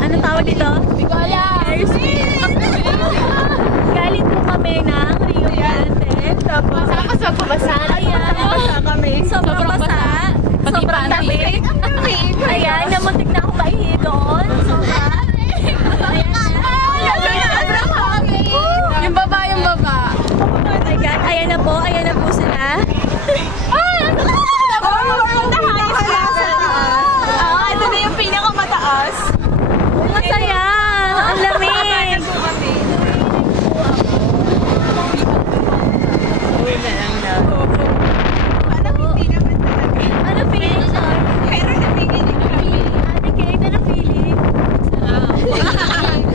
Anong tawag dito? Hindi ko alam. Galing po kami ng Rio Grande. Tapos, Tapos magpabasa. ayan. kami. Sobrang basa. Pati Sobrang panty. lamig. Ayan, namuntik na ako maihi doon. Sobrang. Yung baba, yung baba. Oh my God. Ayan na po sila. Ito na yung pinakamataas. Masaya. Ang lamig. Ano feeling? Ate Kate, ano feeling?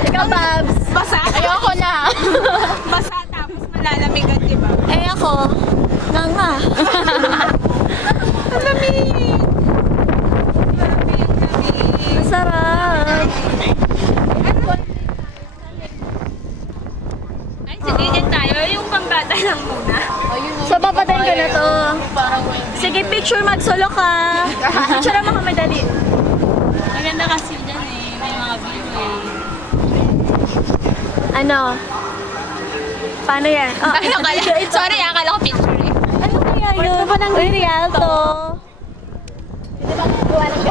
Ikaw, Babs. Basa? Ayoko na. Basa tapos malalamigan, di ba? Eh ako, nga. Lamig. Masarap. Ay, sige dyan tayo. Yung panggata lang muna. So, papatayin ko na to. Parang Sige, picture, magsolo ka. Picture mo kami, dali. maganda kasi dyan eh. May mga view eh. Ano? Paano yan? Oh, Ano kaya? Sorry, akala ko picture eh. Ano kaya yun? Uy, Rialto.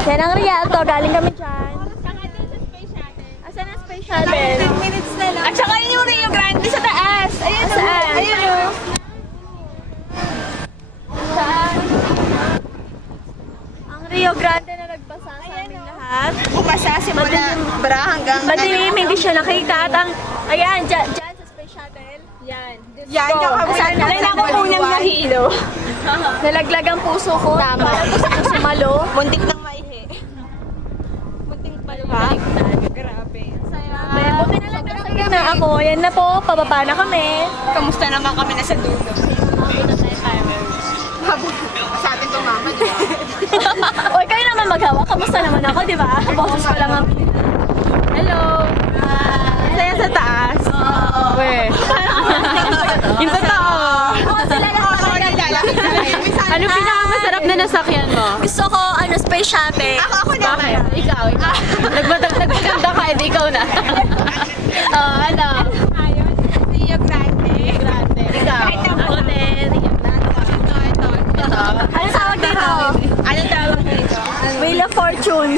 Yan ang Rialto. Galing kami dyan. Asan ang space shuttle? 10 minutes na lang. At saka yun yung Rio Grande sa taas. Ayun. Saan? Ayun o. Ang Rio Grande na nagbasa sa aming lahat. Bumasa simula bra hanggang Madilim, hindi siya nakita. At ang, ayan, dyan sa space shuttle. Yan. Yan yung Saan na? Kailangan ko unang nahilo. Nalaglag ang puso ko. Tama. Parang gusto ko sumalo. Muntik nang maihi. Muntik pa. Grabe. May buti na lang nasa gitna ako. Ayan na po, pababa na kami. Kamusta naman kami nasa dulo? Sa atin to mama, di ba? Oy, kayo naman maghawa. Kamusta naman ako, di ba? Boses ko lang ang... Hello! Saya sa taas. Oo. We. Yung totoo. Sila lang talaga. Ano pinakamasarap na nasakyan mo? Gusto ko, space shuttle. Ako naman. Ikaw. Nagkanda ka, hindi ikaw na. Ano? Rio Grande. Ikaw. Ako din. Ito. Ano tawag dito? Ano tawag dito? Wheel of Fortune.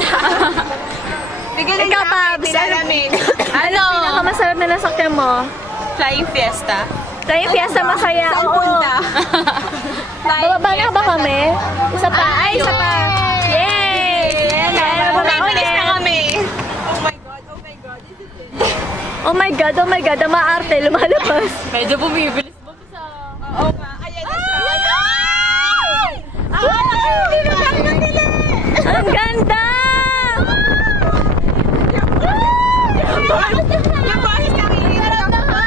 Bigyan Ikaw, Babs. Nilalamig. Ano? Pinakamasarap na nasakyan mo? Flying Fiesta. Tayong fiesta masaya. Saan Oo. punta? Bababa na ba kami? Isa pa. Ay, isa pa. Yay! Bababa Umilis na ulit. kami. Oh my God, oh my God. This is it. Oh my God, oh my God. Ang maarte, lumalabas. Medyo bumibilis ba sa... Oo nga, ayan na siya. Hindi na kami natili. Ang ganda! Yung boses nakikita ko.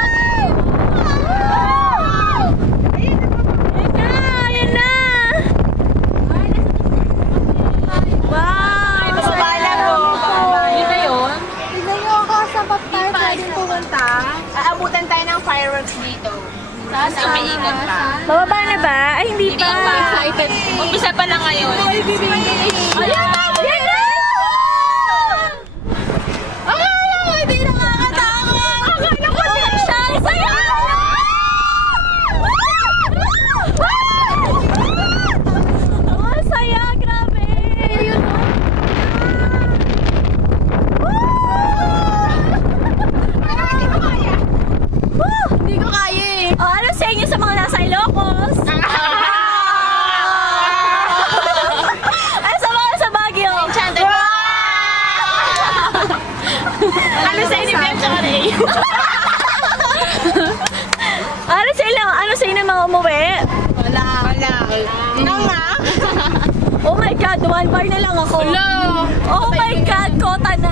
Ayan na! Wow! Bababa na po. Yun na yun? Tignan nyo ako sa ba't tayo pwedeng pumunta. Aabutan tayo ng fireworks dito. Tapos umiikot pa. Bababa na ba? Ay, hindi pa. Excited. Umpisa pa lang ngayon. Ayan na! Ayan na! Hindi nakakatakot. Akala ko siya! Saya! Oh, saya! Grabe! Ayun, Hindi ko kaya eh. oh, ano sa inyo sa mga nasa Ilocos? Ay, sa mga sa Baguio? Enchanted. Ano sa inyo Beth tsaka Ray? Ano sa inyo mga umuwi? Wala. Nga. Oh my God, 1 bar na lang ako. Hello. Oh my God, kota na.